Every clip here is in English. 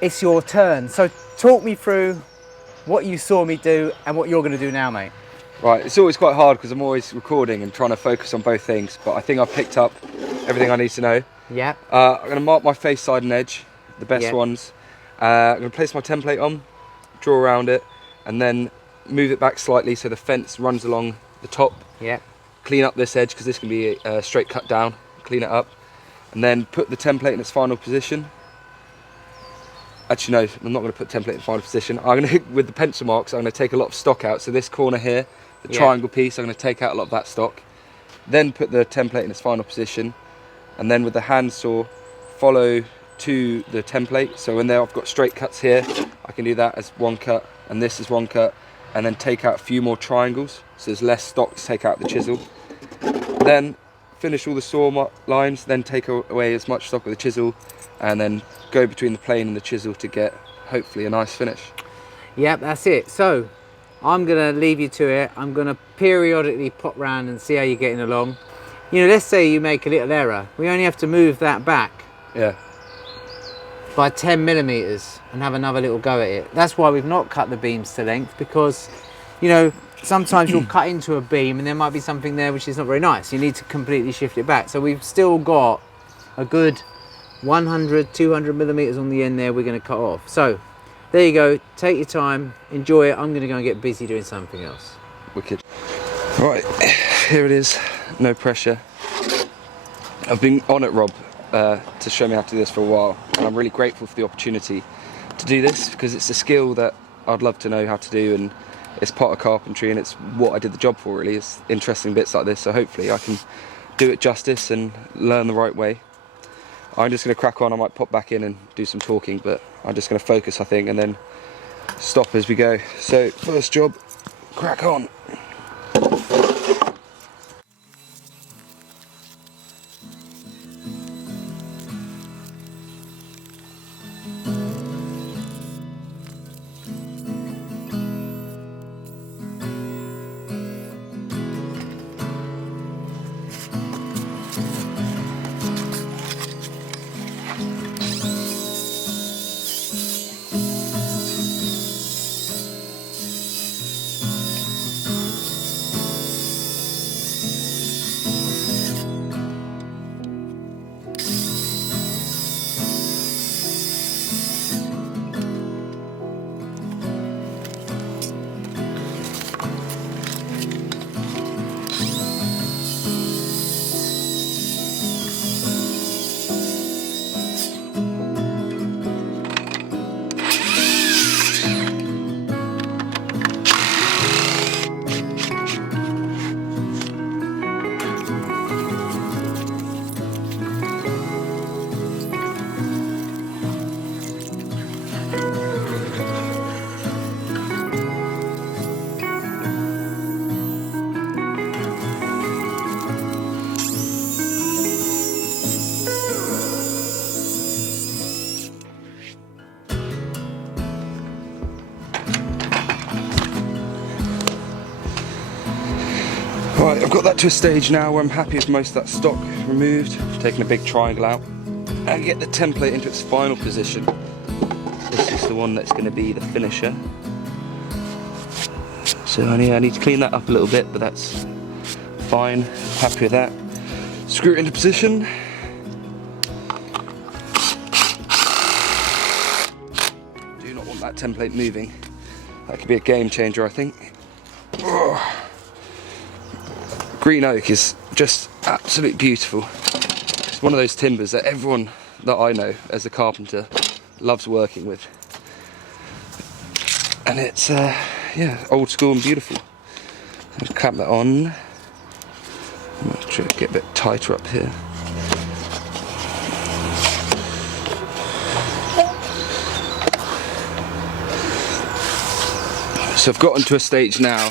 it's your turn. So talk me through what you saw me do and what you're going to do now, mate. Right, it's always quite hard because I'm always recording and trying to focus on both things, but I think I've picked up everything I need to know. Yeah. I'm going to mark my face, side and edge, the best Yeah. ones. I'm going to place my template on, draw around it, and then move it back slightly so the fence runs along the top. Yeah. Clean up this edge because this can be a straight cut down, clean it up, and then put the template in its final position. Actually no, I'm not going to put template in final position. I'm going to, with the pencil marks, I'm going to take a lot of stock out. So this corner here, the triangle piece, I'm going to take out a lot of that stock. Then put the template in its final position, and then with the handsaw, follow to the template. So when I've got straight cuts here, I can do that as one cut, and this is one cut, and then take out a few more triangles. So there's less stock to take out the chisel. Then finish all the saw lines, then take away as much stock with the chisel, and then go between the plane and the chisel to get hopefully a nice finish. Yep, that's it. So I'm going to leave you to it. I'm going to periodically pop round and see how you're getting along. You know, let's say you make a little error. We only have to move that back by 10 millimeters and have another little go at it. That's why we've not cut the beams to length, because, you know, sometimes you'll cut into a beam and there might be something there which is not very nice. You need to completely shift it back. So we've still got a good 100, 200 millimeters on the end there we're going to cut off. So there you go, take your time, enjoy it. I'm going to go and get busy doing something else. Wicked. Right, here it is, no pressure. I've been on it, Rob, to show me how to do this for a while, and I'm really grateful for the opportunity to do this, because it's a skill that I'd love to know how to do, and it's part of carpentry, and it's what I did the job for, really. It's interesting bits like this, so hopefully I can do it justice and learn the right way. I'm just going to crack on. I might pop back in and do some talking, but I'm just going to focus, I think, and then stop as we go. So first job, crack on. Right, I've got that to a stage now where I'm happy with most of that stock removed. I've taken a big triangle out and get the template into its final position. This is the one that's going to be the finisher. So I need to clean that up a little bit, but that's fine. Happy with that. Screw it into position. Do not want that template moving. That could be a game changer, I think. Oh. Green oak is just absolutely beautiful. It's one of those timbers that everyone that I know as a carpenter loves working with. And it's, yeah, old school and beautiful. I'll clamp that on. I'm going to try to get a bit tighter up here. So I've gotten to a stage now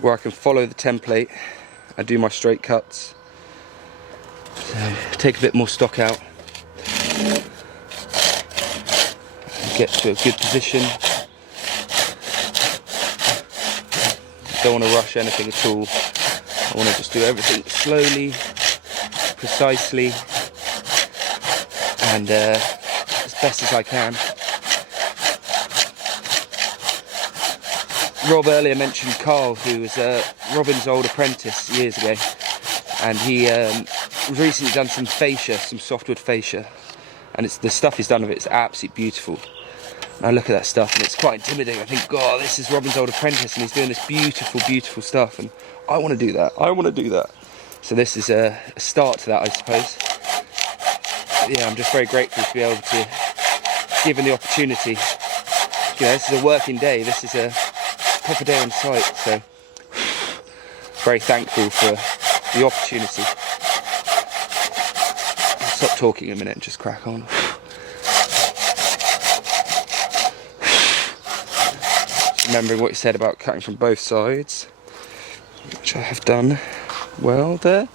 where I can follow the template and do my straight cuts. So take a bit more stock out, get to a good position. Don't want to rush anything at all. I want to just do everything slowly, precisely, and as best as I can. Rob earlier mentioned Carl, who was Robin's old apprentice years ago, and he recently done some fascia, some softwood fascia, and it's the stuff he's done with it is absolutely beautiful. And I look at that stuff and it's quite intimidating. I think, God, this is Robin's old apprentice and he's doing this beautiful, beautiful stuff, and I want to do that. I want to do that. So this is a start to that, I suppose. Yeah, I'm just very grateful to be able to, given the opportunity. You know, this is a working day. This is a proper day on site. So very thankful for the opportunity. I'll stop talking a minute and just crack on. Just remembering what you said about cutting from both sides, which I have done well there.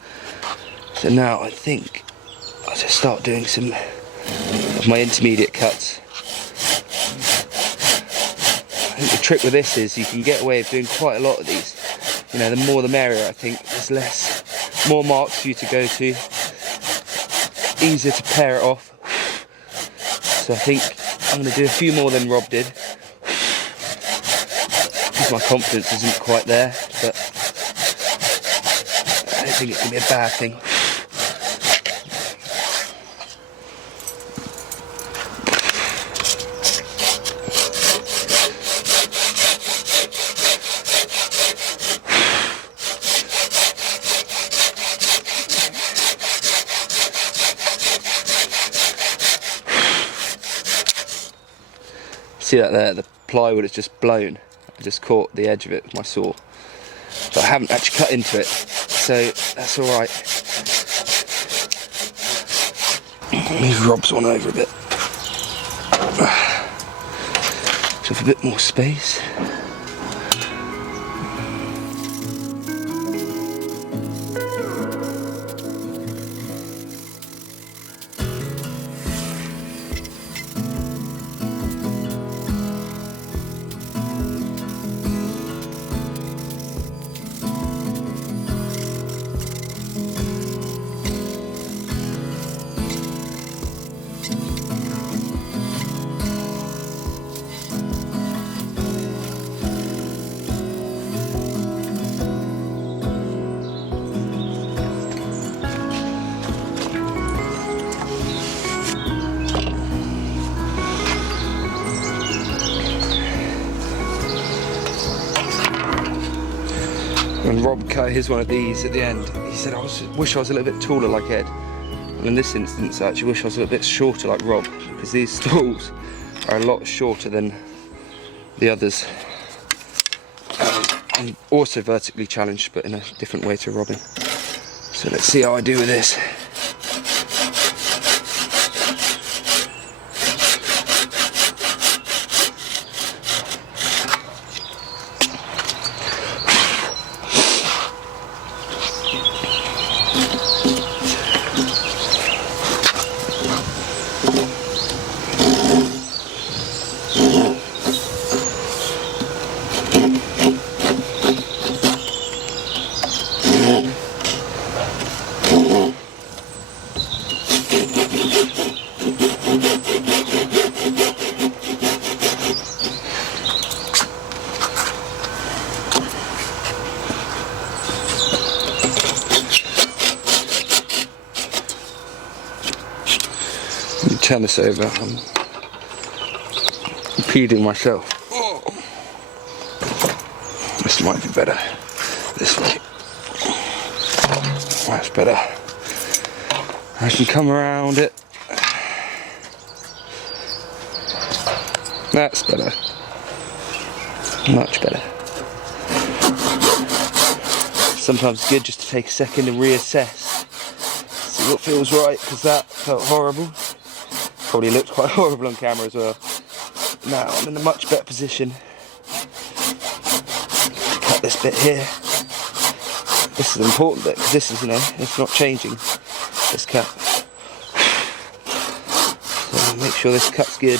So now I think I'll just start doing some of my intermediate cuts. I think the trick with this is you can get away with doing quite a lot of these. You know, the more the merrier. I think there's more marks for you to go to, easier to pair it off. So I think I'm going to do a few more than Rob did, because my confidence isn't quite there, but I don't think it's going to be a bad thing. See that there? The plywood has just blown. I just caught the edge of it with my saw. But I haven't actually cut into it, so that's alright. Move Rob's one over a bit. Just have a bit more space. When Rob cut his one of these at the end, he said, I wish I was a little bit taller like Ed. And in this instance, I actually wish I was a little bit shorter like Rob, because these stalls are a lot shorter than the others. I'm also vertically challenged, but in a different way to Robin. So let's see how I do with this. Turn this over. I'm impeding myself. Oh. This might be better. This way. That's better. I can come around it. That's better. Much better. Sometimes it's good just to take a second and reassess. See what feels right, because that felt horrible. Probably looked quite horrible on camera as well. Now I'm in a much better position to cut this bit here. This is an important bit, because this is, you know, it's not changing, this cut. So make sure this cut's good.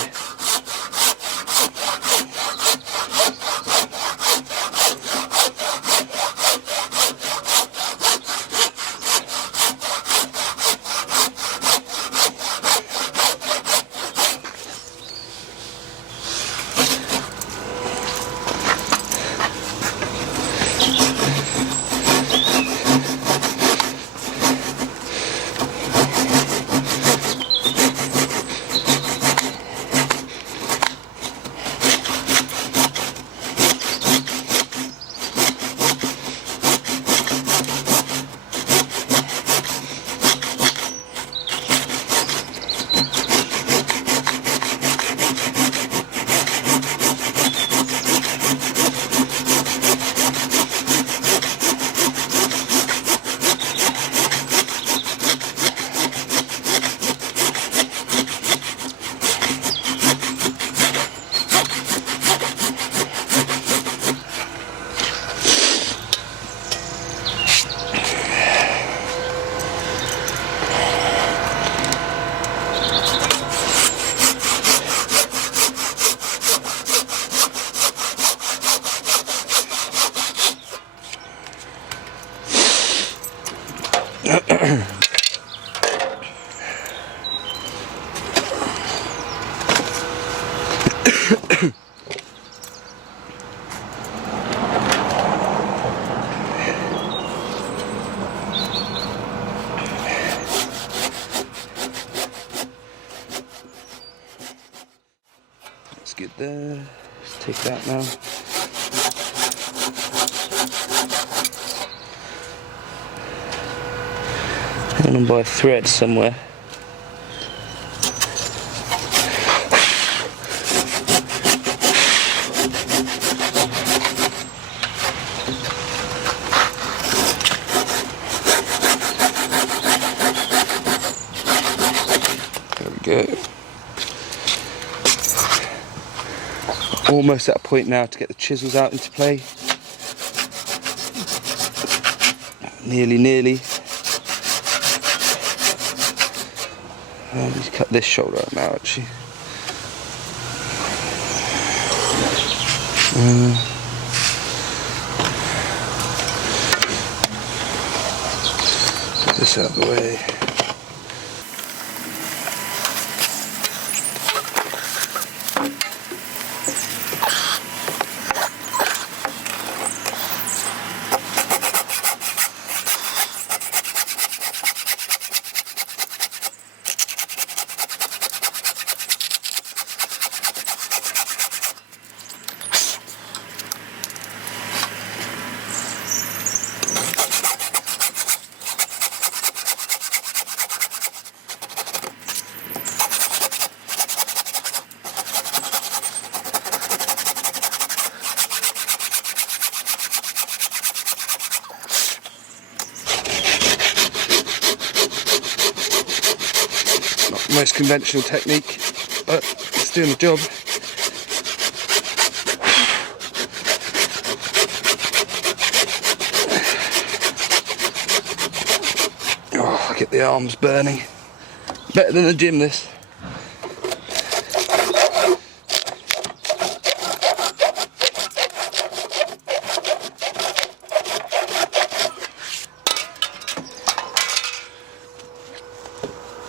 take it out now. Hanging on by a thread somewhere. There we go. Almost at a point now to get the chisels out into play. Nearly. I need to cut this shoulder out now actually. Get this out of the way. Most conventional technique, but it's doing the job. Oh, I get the arms burning. Better than the gym, this.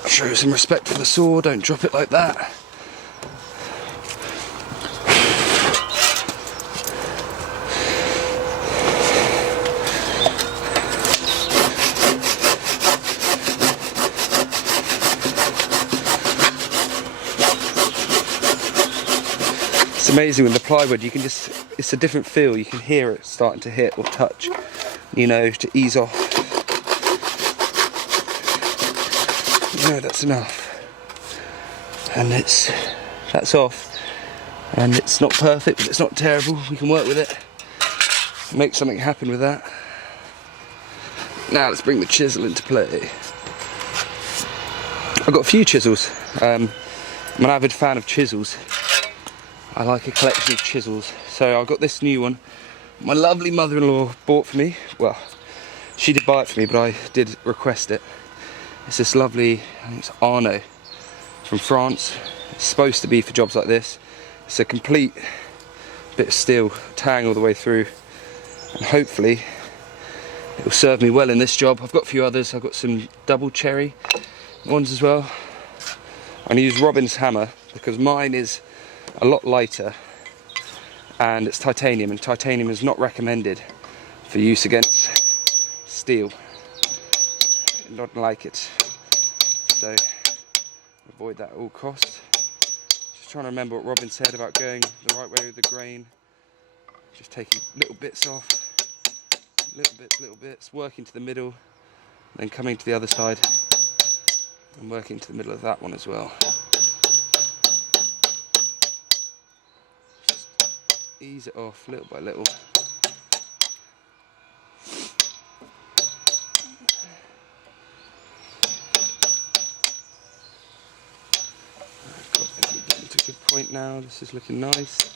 Show some respect for the saw, don't drop it like that. It's amazing with the plywood, you can just, it's a different feel, you can hear it starting to hit or touch, you know, to ease off. No, that's enough, and that's off, and it's not perfect, but it's not terrible. We can work with it, make something happen with that. Now let's bring the chisel into play. I've got a few chisels. I'm an avid fan of chisels. I like a collection of chisels, so I've got this new one my lovely mother-in-law bought for me. Well, she did buy it for me, but I did request it. It's this lovely, I think it's Arno from France. It's supposed to be for jobs like this. It's a complete bit of steel, tang all the way through, and hopefully it will serve me well in this job. I've got a few others. I've got some double cherry ones as well. I'm going to use Robin's hammer because mine is a lot lighter and it's titanium, and titanium is not recommended for use against steel. I don't like it, so avoid that at all costs. Just trying to remember what Robin said about going the right way with the grain. Just taking little bits off, little bits, working to the middle, then coming to the other side and working to the middle of that one as well. Just ease it off little by little. Good point now, this is looking nice.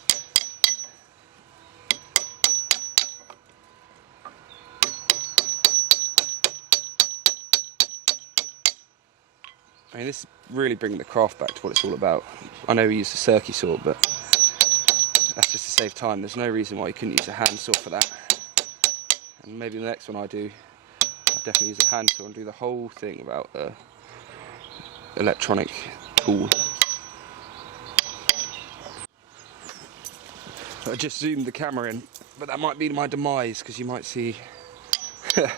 I mean, this is really bringing the craft back to what it's all about. I know we use the circuit saw, but that's just to save time. There's no reason why you couldn't use a hand saw for that. And maybe the next one I do, I'll definitely use a hand saw and do the whole thing without an electronic tool. I just zoomed the camera in, but that might be my demise because you might see a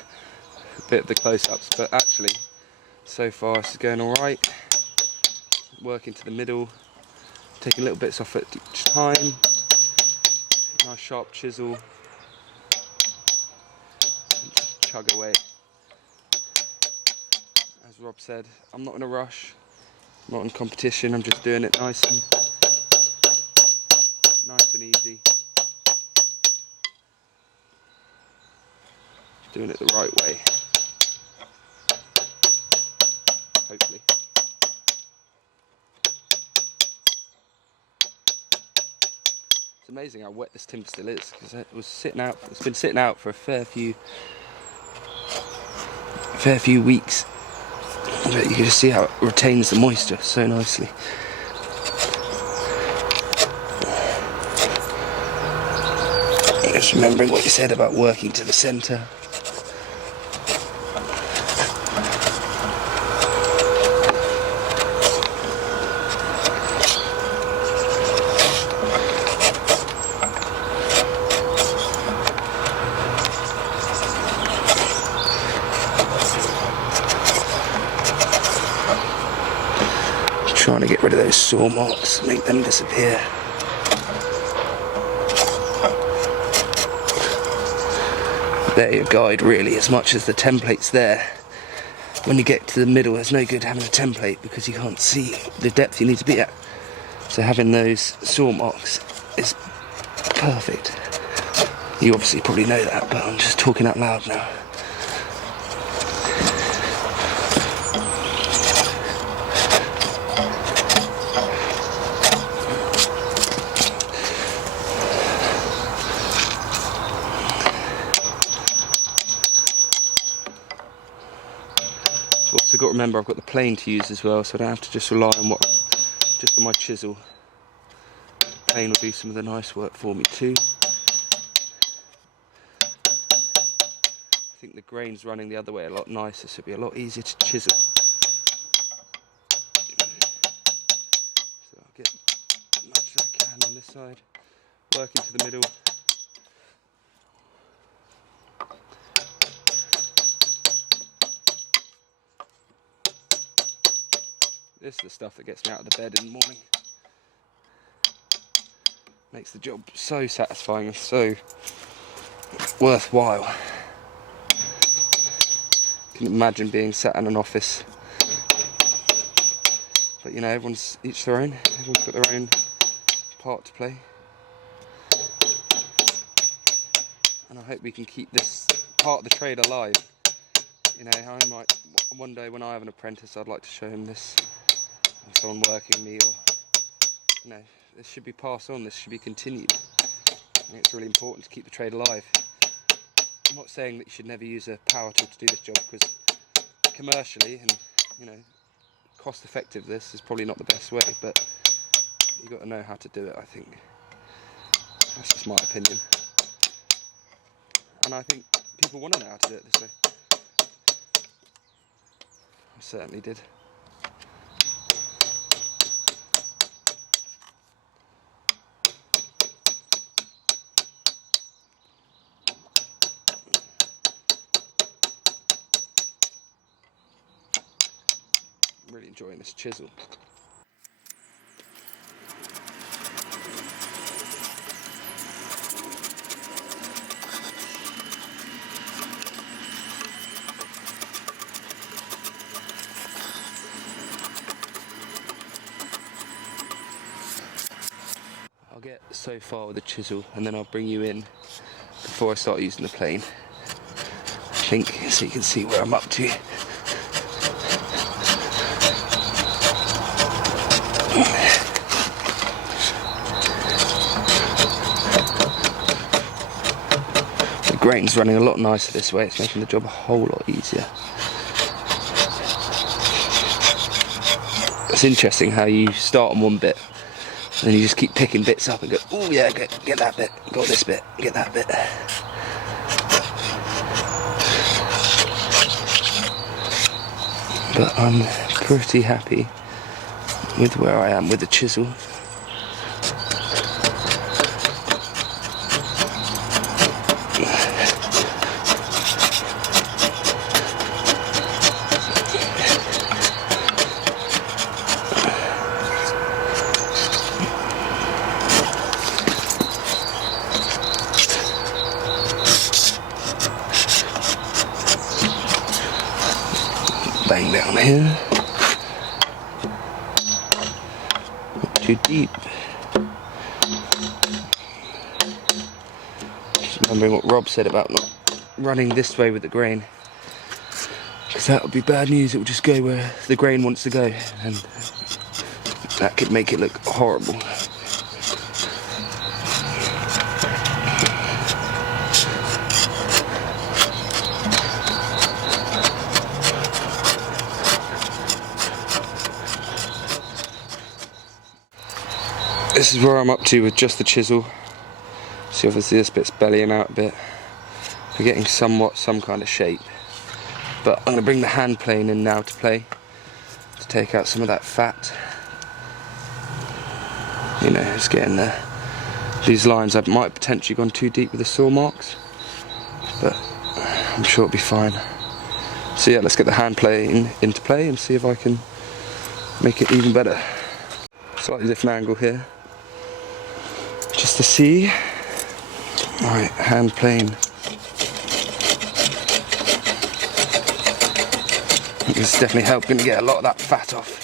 bit of the close-ups, but actually so far this is going alright. Working to the middle, taking little bits off at each time, Nice sharp chisel. And just chug away. As Rob said, I'm not in a rush. I'm not in competition. I'm just doing it nice and easy. Doing it the right way. Hopefully. It's amazing how wet this timber still is, because it was sitting out. It's been sitting out for a fair few weeks. But you can just see how it retains the moisture so nicely. Just remembering what you said about working to the centre. Trying to get rid of those saw marks, make them disappear. They're your guide really, as much as the template's there. When you get to the middle, there's no good having a template because you can't see the depth you need to be at. So having those saw marks is perfect. You obviously probably know that, but I'm just talking out loud now. Also got to remember I've got the plane to use as well, so I don't have to just rely on just on my chisel. The plane will do some of the nice work for me too. I think the grain's running the other way a lot nicer, so it'll be a lot easier to chisel. So I'll get as much as I can on this side, work into the middle. This is the stuff that gets me out of the bed in the morning. Makes the job so satisfying and so worthwhile. Can imagine being sat in an office. But you know, everyone's each their own. Everyone's got their own part to play. And I hope we can keep this part of the trade alive. You know, I might, one day when I have an apprentice, I'd like to show him this. Or someone working me, or you know, this should be passed on, this should be continued. I think it's really important to keep the trade alive. I'm not saying that you should never use a power tool to do this job, because commercially and, you know, cost effective, this is probably not the best way, but you've got to know how to do it, I think. That's just my opinion. And I think people want to know how to do it this way. I certainly did. Really enjoying this chisel. I'll get so far with the chisel and then I'll bring you in before I start using the plane. I think, so you can see where I'm up to. The grain's running a lot nicer this way, it's making the job a whole lot easier. It's interesting how you start on one bit and then you just keep picking bits up and go, oh yeah, get that bit, got this bit, get that bit. But I'm pretty happy with where I am with the chisel. bang down here. Not too deep. Just remembering what Rob said about not running this way with the grain, because that would be bad news. It will just go where the grain wants to go, and that could make it look horrible. This is where I'm up to with just the chisel. See, obviously this bit's bellying out a bit. We're getting somewhat some kind of shape. But I'm going to bring the hand plane in now to play, to take out some of that fat. You know, it's getting there. These lines, I might have potentially gone too deep with the saw marks, but I'm sure it'll be fine. So yeah, let's get the hand plane into play and see if I can make it even better. Slightly different angle here, just to see. Alright, hand plane. I think this is definitely helping to get a lot of that fat off.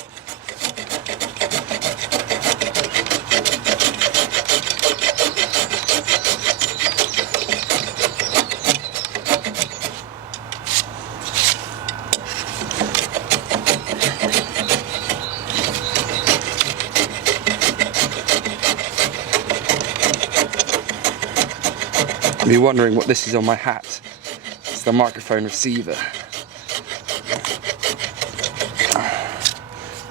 You'll be wondering what this is on my hat. It's the microphone receiver.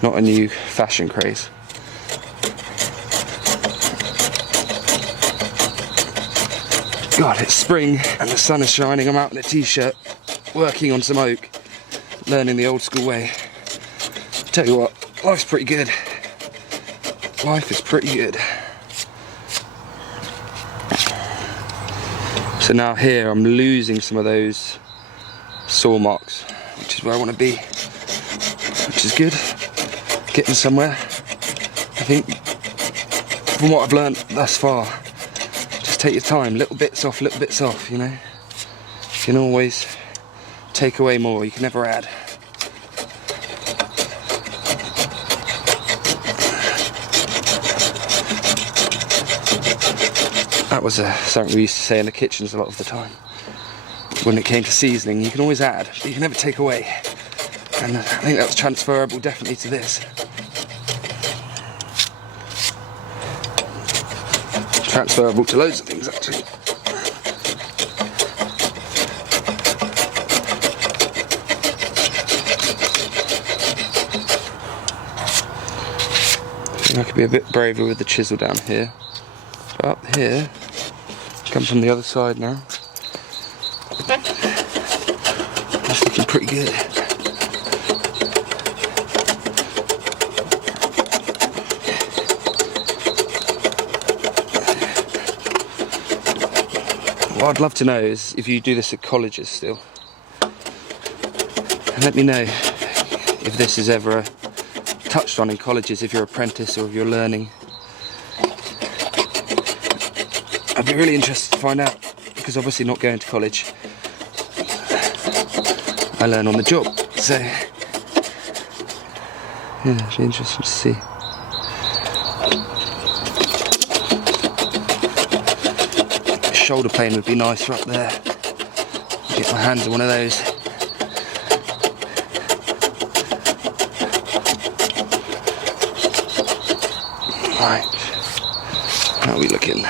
Not a new fashion craze. God, it's spring and the sun is shining. I'm out in a t-shirt, working on some oak, learning the old school way. Tell you what, life's pretty good. Life is pretty good. So now here I'm losing some of those saw marks, which is where I want to be, which is good. Getting somewhere. I think from what I've learned thus far, just take your time, little bits off, you know. You can always take away more, you can never add. That was something we used to say in the kitchens a lot of the time. When it came to seasoning, you can always add, but you can never take away. And I think that's transferable definitely to this. Transferable to loads of things actually. I think I could be a bit braver with the chisel down here. But up here, come from the other side now. That's looking pretty good. What I'd love to know is if you do this at colleges still. And let me know if this is ever touched on in colleges, if you're an apprentice or if you're learning. I'd be really interested to find out, because obviously not going to college, I learn on the job, so yeah, it'd be interesting to see. Shoulder plane would be nice for up there. Get my hands on one of those. Right, how are we looking?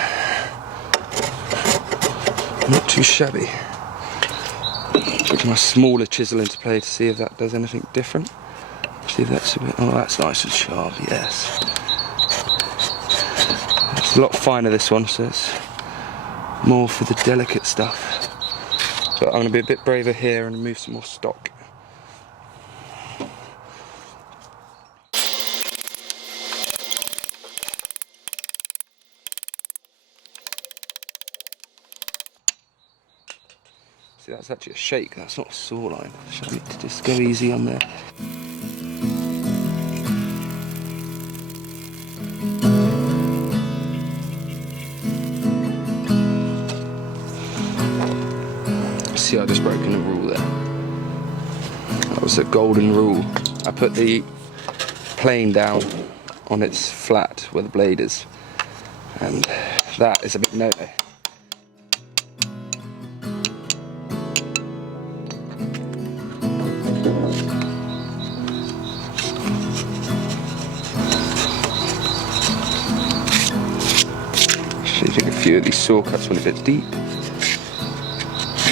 Not too shabby. Put my smaller chisel into play to see if that does anything different. See if that's a bit. Oh, that's nice and sharp. Yes. It's a lot finer, this one, so it's more for the delicate stuff. But I'm going to be a bit braver here and remove some more stock. See, that's actually a shake, that's not a saw line. So I need to just go easy on there. See, I've just broken a rule there. That was a golden rule. I put the plane down on its flat where the blade is, and that is a big no-no. Shaping a few of these saw cuts went a bit deep,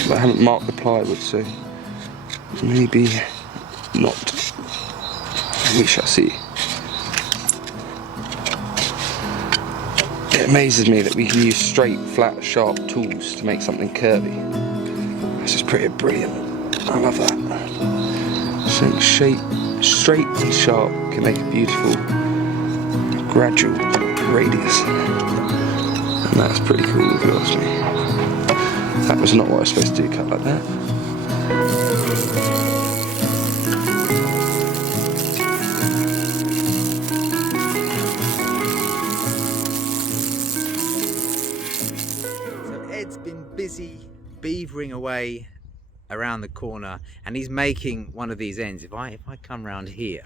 but I haven't marked the plywood, so maybe not. We shall see. It amazes me that we can use straight, flat, sharp tools to make something curvy. This is pretty brilliant. I love that. So shape, straight and sharp can make a beautiful gradual radius. And that's pretty cool if you ask me. That was not what I was supposed to do, cut like that. Ed's been busy beavering away around the corner, and he's making one of these ends. If I come round here,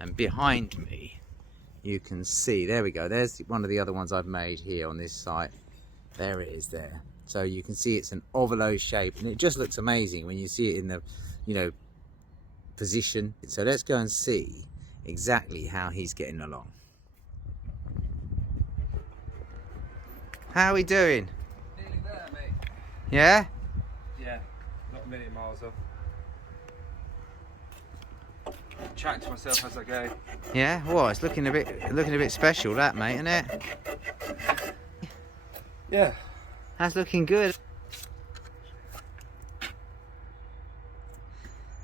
and behind me you can see, there we go, there's one of the other ones I've made here on this site. There it is there. So you can see it's an ovolo shape, and it just looks amazing when you see it in the, you know, position. So let's go and see exactly how he's getting along. How are we doing? Nearly there, mate. Yeah? Yeah, not a million miles off. Chatting to myself as I go. Yeah? Well, it's looking a bit special, that, mate, isn't it? Yeah. That's looking good.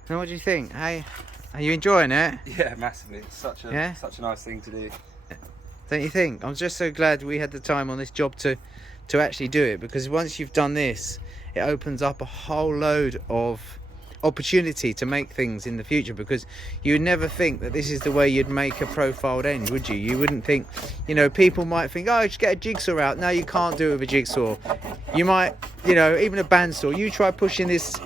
So what do you think? Hey, are you enjoying it? Yeah, massively. It's such a nice thing to do. Don't you think? I'm just so glad we had the time on this job to actually do it, because once you've done this, it opens up a whole load of opportunity to make things in the future, because you would never think that this is the way you'd make a profiled end, would you? You wouldn't think, you know, people might think, oh, just get a jigsaw out. No, you can't do it with a jigsaw. You might, you know, even a bandsaw, you try pushing this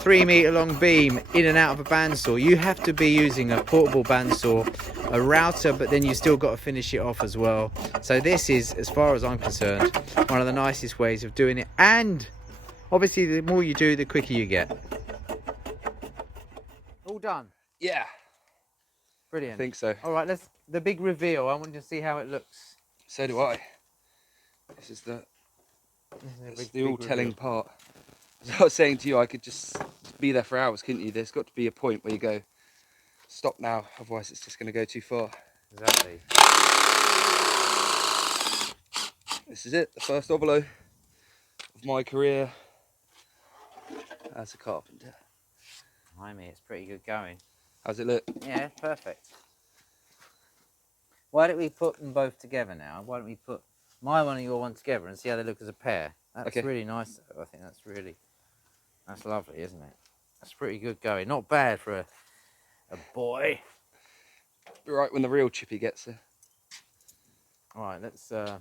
3 meter long beam in and out of a bandsaw, you have to be using a portable bandsaw, a router, but then you still got to finish it off as well. So this is, as far as I'm concerned, one of the nicest ways of doing it, and obviously the more you do, the quicker you get. All done? Yeah. Brilliant. I think so. All right, let's, the big reveal. I want to see how it looks. So do I. This is the all-telling part. As I was saying to you, I could just be there for hours, couldn't you? There's got to be a point where you go, stop now, otherwise it's just going to go too far. Exactly. This is it, the first ovolo of my career as a carpenter. I mean, it's pretty good going. How's it look? Yeah, perfect. Why don't we put them both together now? Why don't we put my one and your one together and see how they look as a pair? That's okay. Really nice. I think that's lovely, isn't it? That's pretty good going. Not bad for a boy. Be right when the real chippy gets there. All right, let's. Should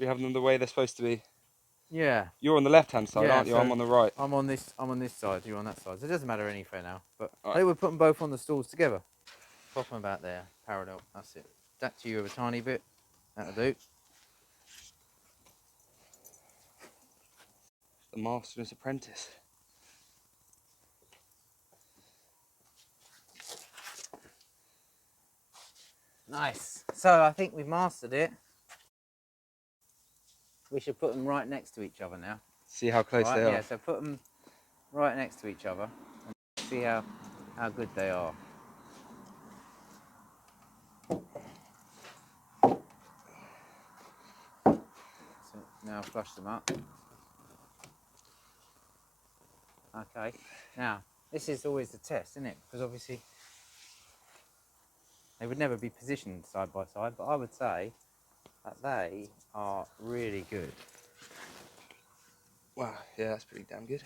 we have them the way they're supposed to be? Yeah. You're on the left-hand side, Yeah, aren't you? so I'm on the right. I'm on this side. You're on that side. So it doesn't matter any for now. But Right. I think we'll put them both on the stools together. Pop them about there, parallel. That's it. That to you a tiny bit. That'll do. The master's apprentice. Nice. So I think we've mastered it. We should put them right next to each other now. See how close Right, they are. yeah, so put them right next to each other and see how good they are. So now flush them up. Okay. Now, this is always the test, isn't it? Because obviously they would never be positioned side by side, but I would say that they are really good. Wow, yeah, that's pretty damn good.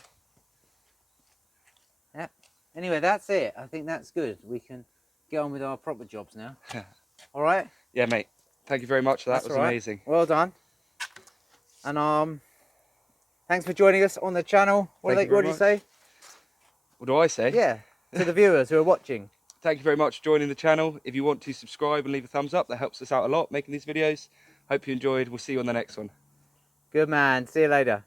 Yep. Anyway, that's it. I think that's good. We can get on with our proper jobs now. All right? Yeah, mate. Thank you very much for that. That was amazing. Well done. And thanks for joining us on the channel. What do you say? What do I say? Yeah. to the viewers who are watching. Thank you very much for joining the channel. If you want to subscribe and leave a thumbs up, that helps us out a lot making these videos. Hope you enjoyed. We'll see you on the next one. Good man. See you later.